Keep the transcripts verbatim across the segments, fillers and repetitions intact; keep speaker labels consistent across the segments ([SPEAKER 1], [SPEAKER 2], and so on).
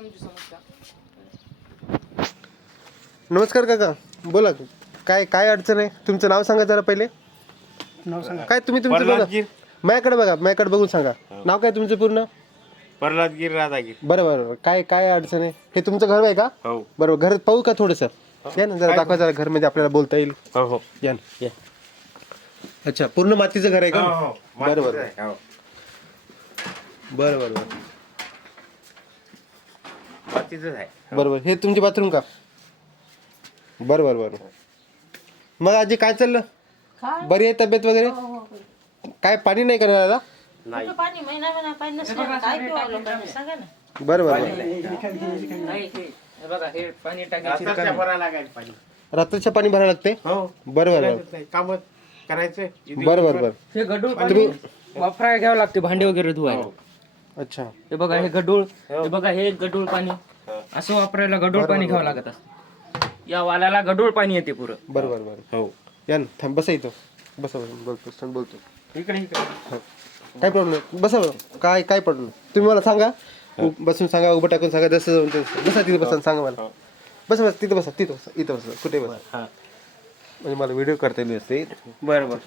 [SPEAKER 1] तुमची समस्या.
[SPEAKER 2] नमस्कार काका, बोला. काय काय अडचण आहे? तुमचं नाव सांगा जरा पहिले.
[SPEAKER 3] नाव सांगा.
[SPEAKER 2] काय तुम्ही तुमचं बघा, माझ्याकडे बघा, माझ्याकडे बघून सांगा. नाव काय तुमचं पूर्ण?
[SPEAKER 4] प्रल्हादगीर राधागीर.
[SPEAKER 2] बरं बरं. काय काय अडचण आहे? हे तुमचं घर आहे का?
[SPEAKER 4] हो
[SPEAKER 2] बरोबर. घरात पाहू का थोडंसं? या ना जरा दाखवा जरा, घर मध्ये आपल्याला बोलता येईल.
[SPEAKER 4] हो हो
[SPEAKER 2] या ना. अच्छा, पूर्ण मातीचं घर आहे का?
[SPEAKER 4] हो, हो.
[SPEAKER 2] बरं बरं
[SPEAKER 4] मातीचं आहे, हो.
[SPEAKER 2] बरं बरं बरं
[SPEAKER 4] मातीचंच आहे.
[SPEAKER 2] बरोबर. हे तुमचे बाथरूम का? बरं बरं बरं. मग आजी काय चाललं?
[SPEAKER 5] काय?
[SPEAKER 2] बरी आहे तब्येत वगैरे?
[SPEAKER 5] हो, हो, हो.
[SPEAKER 2] काय पाणी नाही करणार दादा?
[SPEAKER 4] नाही
[SPEAKER 5] कुठं पाणी महिना महिना पाणी नसलं काय पिऊ लोकांनी सांगा ना.
[SPEAKER 2] बरं बरं बरं.
[SPEAKER 1] नाही हे हे बघा हे पाणी टाकायची
[SPEAKER 4] रात्रीच्या
[SPEAKER 1] रिकामी.
[SPEAKER 4] भरायला लागायचं पाणी.
[SPEAKER 2] रात्रीचं पाणी भरायला लागते?
[SPEAKER 4] हो
[SPEAKER 2] बरं बरं बरं.
[SPEAKER 4] काम करायचं.
[SPEAKER 2] बरं बरं बरं.
[SPEAKER 1] हे गडूळ पाणी वापरायला घ्यावं लागते भांडे वगैरे धुवायला.
[SPEAKER 4] हो.
[SPEAKER 2] अच्छा.
[SPEAKER 1] हे बघा हे गडूळ, हे बघा हे गडूळ पाणी असं वापरायला गडूळ पाणी घ्यावं लागत असतं. या वाल्याला गडूळ पाणी येते पुरं.
[SPEAKER 2] बरं बरं बरं.
[SPEAKER 4] हो
[SPEAKER 2] या ना, थांब, बसा इथं. बसा बसा, बोलतो सण बोलतो.
[SPEAKER 4] इकडे इकडे.
[SPEAKER 2] हो. काय प्रॉब्लेम नाही, बसा बरं. काय काय प्रॉब्लेम नाही, तुम्ही मला सांगा. उ- बसून सांगा, उभं टाकून सांगा, जसं जाऊन तसं. बसा तिथं, बसा आणि सांगा मला. बसा बसा तिथं, बसा तिथं, बसा इथं, बसा कुठे बसा.
[SPEAKER 4] हा
[SPEAKER 2] म्हणजे मला व्हिडिओ करता येईल असते.
[SPEAKER 4] बरं बरं.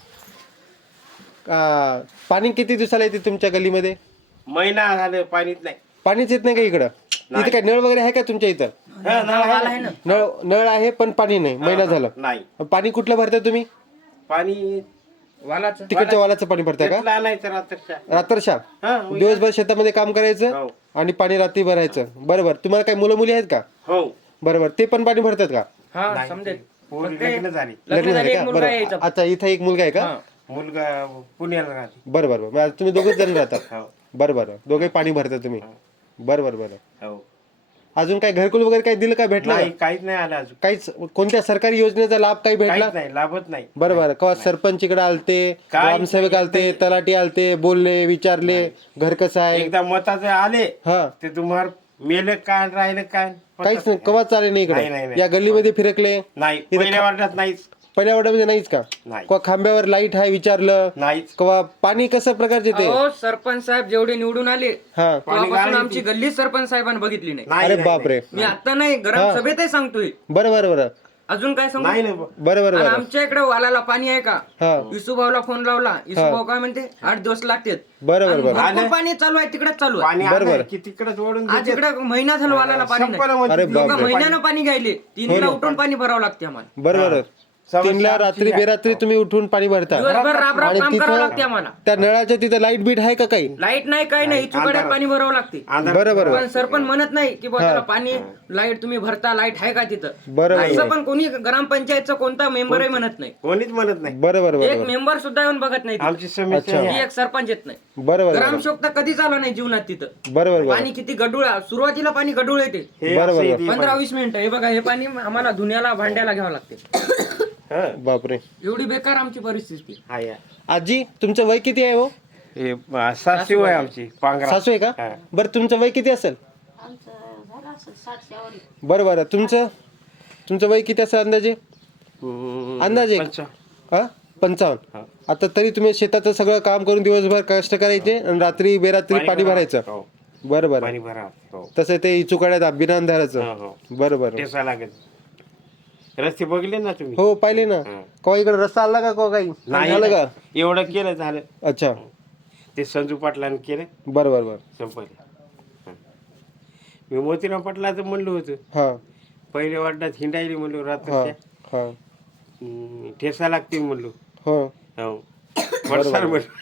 [SPEAKER 2] आ, पाणी किती दिवसाला येते तुमच्या गल्लीमध्ये?
[SPEAKER 4] महिना झालं पाणीच नाही.
[SPEAKER 2] पाणीच येत नाही का इकडं? इथं काय नळ वगैरे आहे का तुमच्या इथं?
[SPEAKER 4] हा, नळ आहे ना.
[SPEAKER 2] नळ नळ आहे पण पाणी नाही, महिना झाला.
[SPEAKER 4] नाही
[SPEAKER 2] पाणी कुठलं भरताय तुम्ही?
[SPEAKER 4] पाणी
[SPEAKER 1] वालाचं
[SPEAKER 2] तिकडच्या वालाचं पाणी भरताय का?
[SPEAKER 4] घेतलं नाही तर रात्रीच्या.
[SPEAKER 2] रात्रशा
[SPEAKER 4] हा,
[SPEAKER 2] दिवसभर शेतामध्ये काम करायचं
[SPEAKER 4] हो.
[SPEAKER 2] आणि पाणी रात्री भरायचं. बरोबर. तुम्हाला काही मुलं मुली आहेत का?
[SPEAKER 4] हो
[SPEAKER 2] बरोबर. ते पण पाणी भरतात का?
[SPEAKER 1] हा
[SPEAKER 4] नाही.
[SPEAKER 1] समजेल.
[SPEAKER 4] पोरी
[SPEAKER 1] फक्त हे
[SPEAKER 4] लग्न झाली.
[SPEAKER 1] लग्न
[SPEAKER 2] लग्न
[SPEAKER 1] झाले
[SPEAKER 2] झाले
[SPEAKER 1] एक
[SPEAKER 2] का?
[SPEAKER 1] मुलगा यायचा.
[SPEAKER 2] बरं. अच्छा, इथं एक मुलगा आहे का?
[SPEAKER 1] हा.
[SPEAKER 4] मुलगा पुण्याला राहते.
[SPEAKER 2] बरं बरं बरं. मग तुम्ही दोघंच जण राहतात?
[SPEAKER 4] हो
[SPEAKER 2] बरं बरं. दोघे पाणी भरता तुम्ही? बरं बरं बरं.
[SPEAKER 4] हो
[SPEAKER 2] अजून काही घरकुल वगैरे काही दिलं का, भेटलं
[SPEAKER 4] नाही
[SPEAKER 2] का?
[SPEAKER 4] काहीच नाही आलं अजून.
[SPEAKER 2] काहीच कोणत्या सरकारी योजनेचा लाभ काही भेटला?
[SPEAKER 4] काहीच नाही लाभत नाही.
[SPEAKER 2] बरं बरं. केव्हा सरपंच इकडे आलते,
[SPEAKER 4] काय
[SPEAKER 2] ग्रामसेवक
[SPEAKER 4] नाही,
[SPEAKER 2] आलते, तलाठी आलते, बोलले, विचारले घर कसं आहे?
[SPEAKER 4] एकदा मताचे आले
[SPEAKER 2] हा.
[SPEAKER 4] ते तुम्हाला मेलं काय राहिलं काय
[SPEAKER 2] काहीच नाही, कवा चाले नाही
[SPEAKER 4] नाही, नाही,
[SPEAKER 2] इकडे.
[SPEAKER 4] नाही.
[SPEAKER 2] या गल्लीमध्ये फिरकले?
[SPEAKER 4] नाही
[SPEAKER 2] इथं
[SPEAKER 4] पहिल्या वाटत नाहीच.
[SPEAKER 2] पहिल्या वाड्यामध्ये नाहीच का?
[SPEAKER 4] नाही.
[SPEAKER 2] कवा खांब्यावर लाईट आहे विचारलं?
[SPEAKER 4] नाहीच.
[SPEAKER 2] कवा पाणी कसं प्रकारचे ते?
[SPEAKER 1] अहो सरपंच साहेब जेवढे निवडून आले
[SPEAKER 2] हा.
[SPEAKER 1] तेव्हापासून आमची गल्ली सरपंच साहेबांनी बघितली नाही.
[SPEAKER 4] नाही,
[SPEAKER 2] अरे
[SPEAKER 4] नाही,
[SPEAKER 2] बापरे.
[SPEAKER 1] मी आता नाही ग्राम सभेतही सांगतोय.
[SPEAKER 2] बरं बरं बरं.
[SPEAKER 1] अजून काय सांगू?
[SPEAKER 4] नाही नाही
[SPEAKER 2] बरं बरं
[SPEAKER 1] आणि
[SPEAKER 2] बरं.
[SPEAKER 1] आमच्या इकडे वालाला पाणी आहे का?
[SPEAKER 2] हा.
[SPEAKER 1] इसुभाऊला फोन लावला, इसुभाऊ काय म्हणते आठ दिवस लागतात.
[SPEAKER 2] बरं बरं बरं.
[SPEAKER 1] भरपूर पाणी चालू आहे तिकडेच चालू आहे.
[SPEAKER 4] पाणी
[SPEAKER 2] बरं,
[SPEAKER 4] आलंय
[SPEAKER 2] बरं.
[SPEAKER 4] की तिकडेच ओढून
[SPEAKER 1] आज इकडे महिना झाला वालाला पाणी नाही.
[SPEAKER 4] संपलं म्हणते
[SPEAKER 2] अरे
[SPEAKER 4] ती.
[SPEAKER 2] बापरे.
[SPEAKER 1] लोकं महिन्यानं पाणी घ्यायले, तीनला उठून पाणी भरावं लागते आम्हाला.
[SPEAKER 2] बरं बरं.
[SPEAKER 4] समस्या
[SPEAKER 2] तीनला
[SPEAKER 4] आमची
[SPEAKER 2] रात्री
[SPEAKER 4] आहे.
[SPEAKER 2] बेरात्री तुम्ही उठून पाणी भरता
[SPEAKER 1] दिवसभर राब राब
[SPEAKER 2] आणि
[SPEAKER 1] काम करावं लागते
[SPEAKER 2] तिथं
[SPEAKER 1] आम्हाला.
[SPEAKER 2] त्या नळाच्या तिथं लाईट बीट आहे का काही?
[SPEAKER 1] लाईट नाही काही नाही, इचुकड्यात पाणी भरावं लागते.
[SPEAKER 4] आंध्र-
[SPEAKER 2] बरं बरं
[SPEAKER 1] पण सरपंच म्हणत नाही की बुवा त्याला पाणी लाईट तुम्ही भरता, लाईट आहे का तिथं?
[SPEAKER 2] बरं बरं
[SPEAKER 1] असं पण कोणी ग्रामपंचायतचा कोणता मेंबरही म्हणत नाही.
[SPEAKER 4] कोणीच म्हणत नाही.
[SPEAKER 2] बरं बरं
[SPEAKER 1] एक
[SPEAKER 2] बरं
[SPEAKER 1] मेंबर सुद्धा येऊन बघत नाही तिथं.
[SPEAKER 4] आमची समस्या
[SPEAKER 2] अच्छा.
[SPEAKER 4] ही
[SPEAKER 1] ही एक सरपंच येत नाही.
[SPEAKER 2] बरं बरं बरं
[SPEAKER 1] ग्रामसेवक तर कधीच आला नाही जीवनात तिथं.
[SPEAKER 2] बरं बरं बरं.
[SPEAKER 1] पाणी किती गडूळ, सुरुवातीला पाणी गडूळ येते
[SPEAKER 4] हे
[SPEAKER 2] बरं,
[SPEAKER 4] असं
[SPEAKER 2] बरं.
[SPEAKER 4] इथे
[SPEAKER 1] पंधरा वीस मिनिटं. हे बघा हे पाणी आम्हाला धुण्याला भांड्याला घ्यावं लागते.
[SPEAKER 4] हा.
[SPEAKER 2] बापरे.
[SPEAKER 1] एवढी बेकार आमची परिस्थिती.
[SPEAKER 4] हा, या.
[SPEAKER 2] आजी तुमचं वय किती आहे हो?
[SPEAKER 4] हे अं, सासू आहे आमची पांघरा.
[SPEAKER 2] सासू आहे का?
[SPEAKER 4] हा.
[SPEAKER 2] बरं तुमचं वय किती असेल?
[SPEAKER 5] आमचं झालं असं साठच्या वर.
[SPEAKER 2] बरं बरं. तुमचं तुमचं वय किती असेल अंदाजे?
[SPEAKER 4] हम्म,
[SPEAKER 2] अंदाजे
[SPEAKER 4] पंचा-
[SPEAKER 2] हा पंचावन्न.
[SPEAKER 4] हा.
[SPEAKER 2] आता तरी तुम्ही शेताचं सगळं काम करून दिवसभर कष्ट करायचे आणि रात्री बेरात्री पाणी भरायचं.
[SPEAKER 4] हो,
[SPEAKER 2] बरं बरं.
[SPEAKER 4] पाणी भरा. हो
[SPEAKER 2] तसं ते इचुकाड्यात बिना
[SPEAKER 4] हो,
[SPEAKER 2] अंधाराचं.
[SPEAKER 4] हो.
[SPEAKER 2] बरं बरं.
[SPEAKER 4] टेसा लागेल. रस्ते बघले ना तुम्ही?
[SPEAKER 2] हो पाहिले ना.
[SPEAKER 4] हा.
[SPEAKER 2] कवा इकडे रस्ता आला का कवा काही
[SPEAKER 4] नाही
[SPEAKER 2] झालं का?
[SPEAKER 4] एवढं केलं झालं.
[SPEAKER 2] अच्छा.
[SPEAKER 4] ते संजू पाटलाने केलं
[SPEAKER 2] बरं बरं बरं.
[SPEAKER 4] संपलं. हा. मी मोतीराम पाटलाचं म्हणलो होतं
[SPEAKER 2] हा
[SPEAKER 4] पहिले वाड्यात हिंडायली म्हणलो
[SPEAKER 2] हा
[SPEAKER 4] रात्रीच्या.
[SPEAKER 2] हा
[SPEAKER 4] हम्म, ठेसा लागते म्हणलो.
[SPEAKER 2] हो.
[SPEAKER 4] हो वडसार म्हणलो.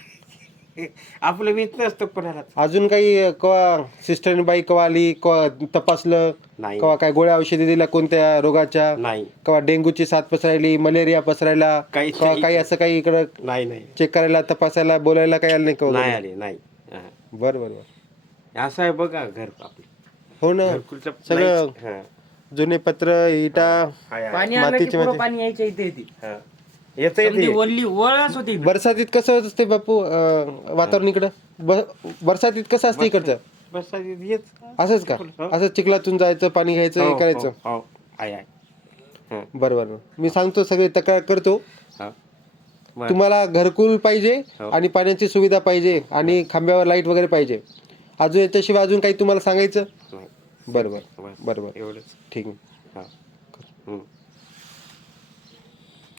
[SPEAKER 4] आपलं वीज नसतं कोणाला.
[SPEAKER 2] अजून काही कवा सिस्टर बाई कवा आली, कवा तपासलं,
[SPEAKER 4] नाही.
[SPEAKER 2] कवा काय गोळ्या औषधी दिल्या कोणत्या रोगाच्या?
[SPEAKER 4] नाही
[SPEAKER 2] कवा डेंग्यूची साथ पसरायली, मलेरिया पसरायला,
[SPEAKER 4] काही
[SPEAKER 2] कवा
[SPEAKER 4] नाही.
[SPEAKER 2] काही असं काही इकडं
[SPEAKER 4] नाही नाही
[SPEAKER 2] चेक करायला, तपासायला, बोलायला काही आलं नाही का?
[SPEAKER 4] नाही आले नाही. हा.
[SPEAKER 2] बरं बरं बरं.
[SPEAKER 4] असं आहे बघा घर आपलं.
[SPEAKER 2] हो ना.
[SPEAKER 4] घरकुलचं
[SPEAKER 2] सगळं
[SPEAKER 4] नाहीच. हा.
[SPEAKER 2] जुने पत्र, इटा.
[SPEAKER 4] हाय, हाय.
[SPEAKER 1] पाणी आलं की
[SPEAKER 2] मातीचे
[SPEAKER 1] पुरं
[SPEAKER 2] माती.
[SPEAKER 1] पाणी यायच्या इथे येते.
[SPEAKER 4] हा. येतं
[SPEAKER 1] समधी
[SPEAKER 4] येते.
[SPEAKER 1] वल्ली वळच होती.
[SPEAKER 2] बरसातीत कसं होत असते बापू अं, वातावरण इकडं? ब- बरसातीत कसं असतं इकडचं?
[SPEAKER 4] बस येत.
[SPEAKER 2] असंच का? असं चिखलातून जायचं, पाणी घ्यायचं, हे करायचं?
[SPEAKER 4] हो हो. आहे आहे. हा.
[SPEAKER 2] बरं बरं. मी सांगतो, सगळी तक्रार करतो.
[SPEAKER 4] हा. बरं.
[SPEAKER 2] तुम्हाला घरकुल पाहिजे
[SPEAKER 4] हो.
[SPEAKER 2] आणि पाण्याची सुविधा पाहिजे आणि खांब्यावर लाईट वगैरे पाहिजे. अजून याच्याशिवाय अजून काही तुम्हाला सांगायचं?
[SPEAKER 4] नाही.
[SPEAKER 2] बरं बरं
[SPEAKER 4] बस
[SPEAKER 2] बरं बरं
[SPEAKER 4] एवढंच
[SPEAKER 2] ठीक आहे.
[SPEAKER 4] हा हम्म.